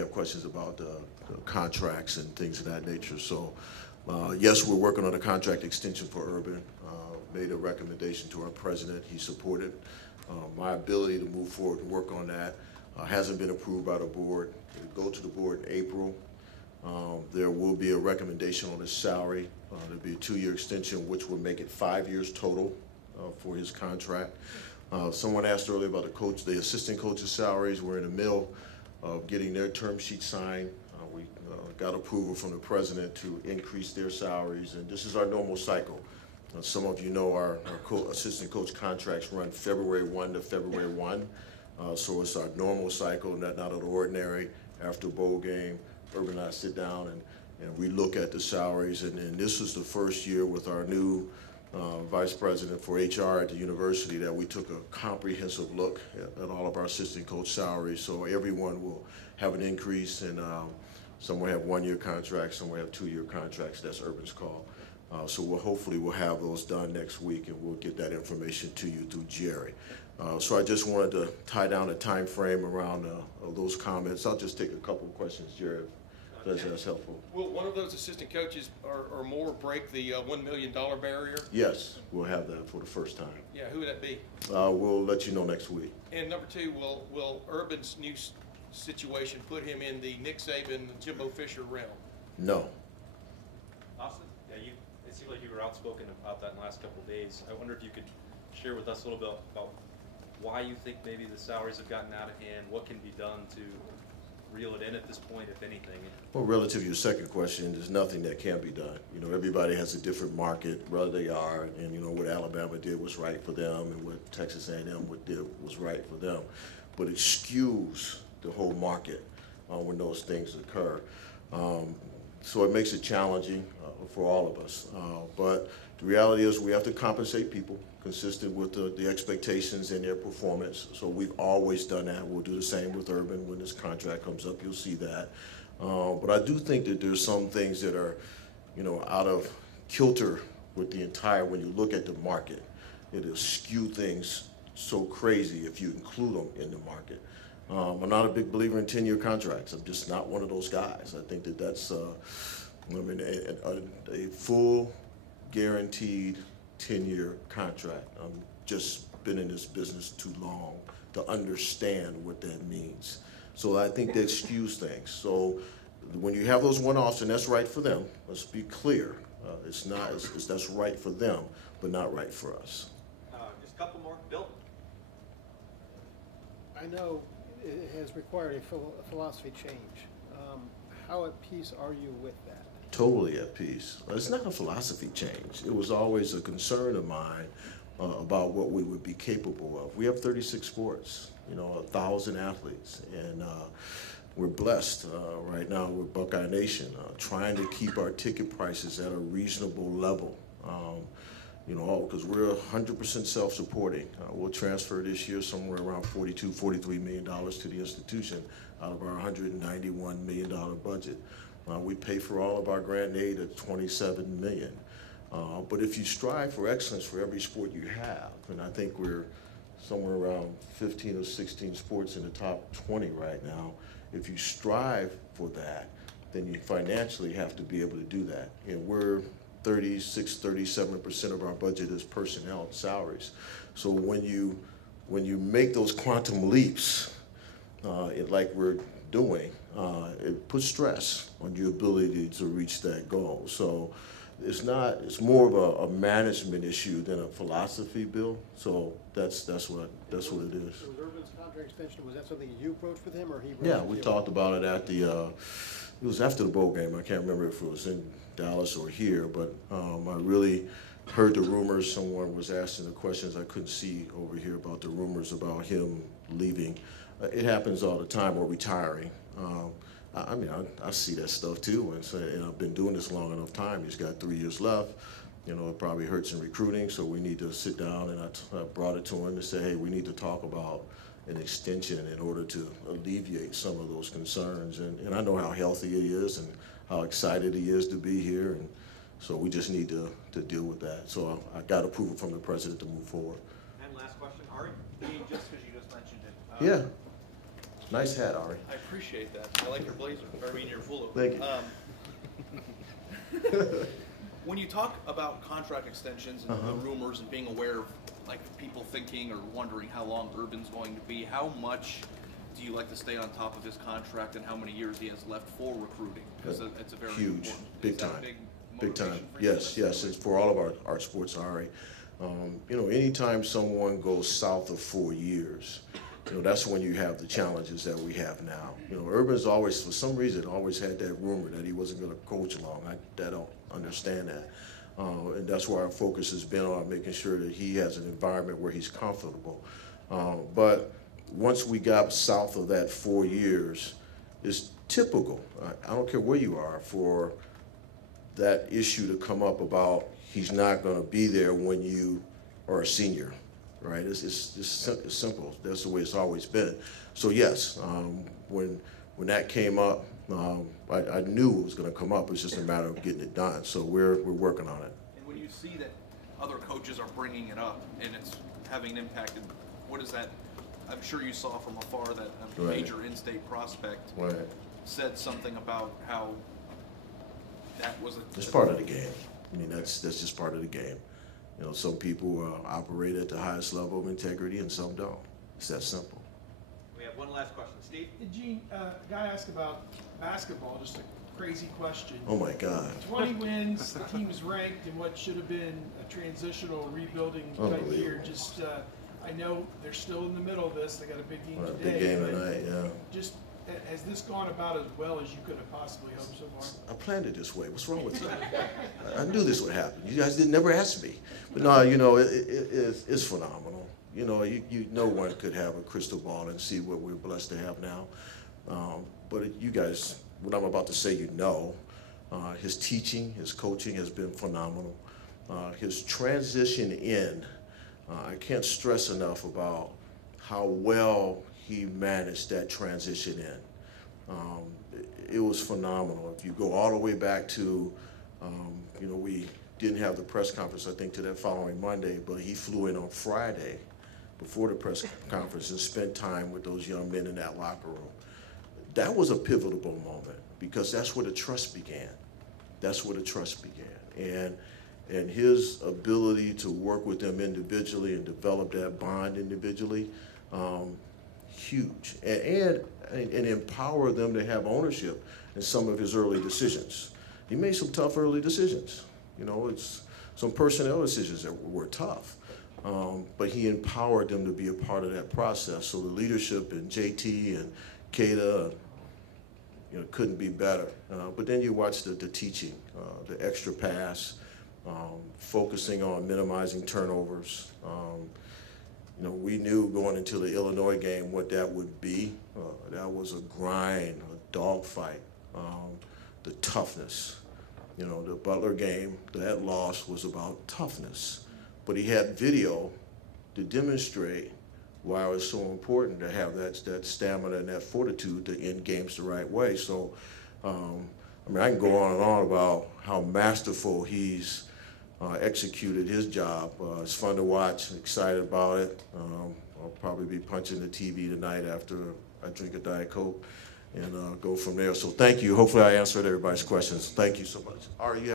have questions about the contracts and things of that nature. So, yes, we're working on a contract extension for Urban. Made a recommendation to our president. He supported my ability to move forward and work on that. Hasn't been approved by the board. It'll go to the board in April. There will be a recommendation on his salary. There'll be a 2-year extension, which will make it 5 years total for his contract. Someone asked earlier about the assistant coach's salaries. We're in the middle of getting their term sheet signed. We got approval from the president to increase their salaries, and this is our normal cycle. Some of you know our assistant coach contracts run February 1 to February 1, so it's our normal cycle, not out of the ordinary. After a bowl game, Urban and I sit down and we look at the salaries, and this is the first year with our new vice president for HR at the university that we took a comprehensive look at all of our assistant coach salaries. So everyone will have an increase, and some will have 1-year contracts, some will have 2-year contracts. That's Urban's call. So hopefully we'll have those done next week, and we'll get that information to you through Jerry. So I just wanted to tie down a time frame around those comments. I'll just take a couple of questions, Jerry. That's helpful. Will one of those assistant coaches or more break the $1 million barrier? Yes, we'll have that for the first time. Yeah, who would that be? We'll let you know next week. And number two, will Urban's new situation put him in the Nick Saban, Jimbo Fisher realm? No. Austin, yeah, it seemed like you were outspoken about that in the last couple of days. I wonder if you could share with us a little bit about why you think maybe the salaries have gotten out of hand, what can be done to reel it in at this point, if anything? Well, relative to your second question, there's nothing that can be done. You know, everybody has a different market, where they are, and you know what Alabama did was right for them, and what Texas A&M did was right for them. But it skews the whole market when those things occur. So it makes it challenging for all of us. But the reality is we have to compensate people consistent with the expectations and their performance. So we've always done that. We'll do the same with Urban. When this contract comes up, you'll see that. But I do think that there's some things that are, you know, out of kilter with the entire, when you look at the market, it'll skew things so crazy if you include them in the market. I'm not a big believer in 10-year contracts. I'm just not one of those guys. I think that that's, I mean, a full guaranteed 10-year contract. I've just been in this business too long to understand what that means. So I think that skews things. So when you have those one-offs, and that's right for them, let's be clear. That's right for them, but not right for us. Just a couple more. Bill? I know it has required a philosophy change. How at peace are you with that? Totally at peace. It's not a philosophy change. It was always a concern of mine about what we would be capable of. We have 36 sports, you know, 1,000 athletes, and we're blessed right now with Buckeye Nation, trying to keep our ticket prices at a reasonable level. You know, because we're 100% self-supporting. We'll transfer this year somewhere around $42, $43 million to the institution out of our $191 million budget. We pay for all of our grant aid at $27 million. But if you strive for excellence for every sport you have, and I think we're somewhere around 15 or 16 sports in the top 20 right now, if you strive for that, then you financially have to be able to do that. And we're 36, 37% of our budget is personnel and salaries. So when you make those quantum leaps, like we're doing, it puts stress on your ability to reach that goal. So it's more of a management issue than a philosophy, Bill. So that's what it is. So was Urban's contract extension, was that something you approached with him, or he? Yeah, we talked about it at it was after the bowl game. I can't remember if it was in Dallas or here, but I really heard the rumors. Someone was asking the questions I couldn't see over here about the rumors about him leaving. It happens all the time, or retiring. I mean, I see that stuff too, and I've been doing this long enough time. He's got 3 years left. You know, it probably hurts in recruiting, so we need to sit down, and I brought it to him and said, hey, we need to talk about an extension in order to alleviate some of those concerns. And I know how healthy he is and how excited he is to be here, and so we just need to deal with that. So I got approval from the president to move forward. And last question, Ari? Just because you just mentioned it. Yeah. Nice hat, Ari. I appreciate that. I like your blazer, or I mean your pullover. Thank you. When you talk about contract extensions and the rumors and being aware of like people thinking or wondering how long Urban's going to be, how much do you like to stay on top of his contract and how many years he has left for recruiting? Because it's a very Huge, important. big Is that time, a big time. motivation for you? Yes, it's for all of our sports, Ari. You know, anytime someone goes south of 4 years, you know, that's when you have the challenges that we have now. You know, Urban's always, for some reason, always had that rumor that he wasn't going to coach long. I don't understand that. And that's why our focus has been on making sure that he has an environment where he's comfortable. But once we got south of that 4 years, it's typical, I don't care where you are, for that issue to come up about he's not going to be there when you are a senior, right? It's simple. That's the way it's always been. So yes, when that came up, I knew it was going to come up. It's just a matter of getting it done. So we're working on it. And when you see that other coaches are bringing it up and it's having an impact, and what is that? I'm sure you saw from afar that a Right. major in-state prospect Right. said something about how that was a. It's part of the game. I mean, that's just part of the game. You know, some people operate at the highest level of integrity and some don't. It's that simple. We have one last question. Steve? Gene, guy asked about basketball, just a crazy question. Oh my God. 20 wins, the team is ranked in what should have been a transitional rebuilding type Unbelievable. year. Just, I know they're still in the middle of this. They got a big game Right, today. big game but tonight, yeah. Just, has this gone about as well as you could have possibly hoped so far? I planned it this way. What's wrong with you? I knew this would happen. You guys never ask me. But no, you know, it's phenomenal. You know, no one could have a crystal ball and see what we're blessed to have now. But you guys, what I'm about to say, you know, his teaching, his coaching has been phenomenal. His transition in, I can't stress enough about how well he managed that transition in. It was phenomenal. If you go all the way back to, you know, we didn't have the press conference, I think, to that following Monday, but he flew in on Friday before the press conference and spent time with those young men in that locker room. That was a pivotal moment because that's where the trust began. That's where the trust began. And his ability to work with them individually and develop that bond individually, huge. And empower them to have ownership in some of his early decisions. He made some tough early decisions. You know, it's some personnel decisions that were tough. But he empowered them to be a part of that process. So the leadership in JT and Keita, you know, couldn't be better. But then you watch the teaching, the extra pass, focusing on minimizing turnovers. You know, we knew going into the Illinois game what that would be. That was a grind, a dogfight, the toughness. You know, the Butler game, that loss was about toughness. But he had video to demonstrate why it was so important to have that stamina and that fortitude to end games the right way. So, I mean, I can go on and on about how masterful he's executed his job. It's fun to watch, excited about it. I'll probably be punching the TV tonight after I drink a Diet Coke and go from there. So thank you. Hopefully I answered everybody's questions. Thank you so much. Ari, you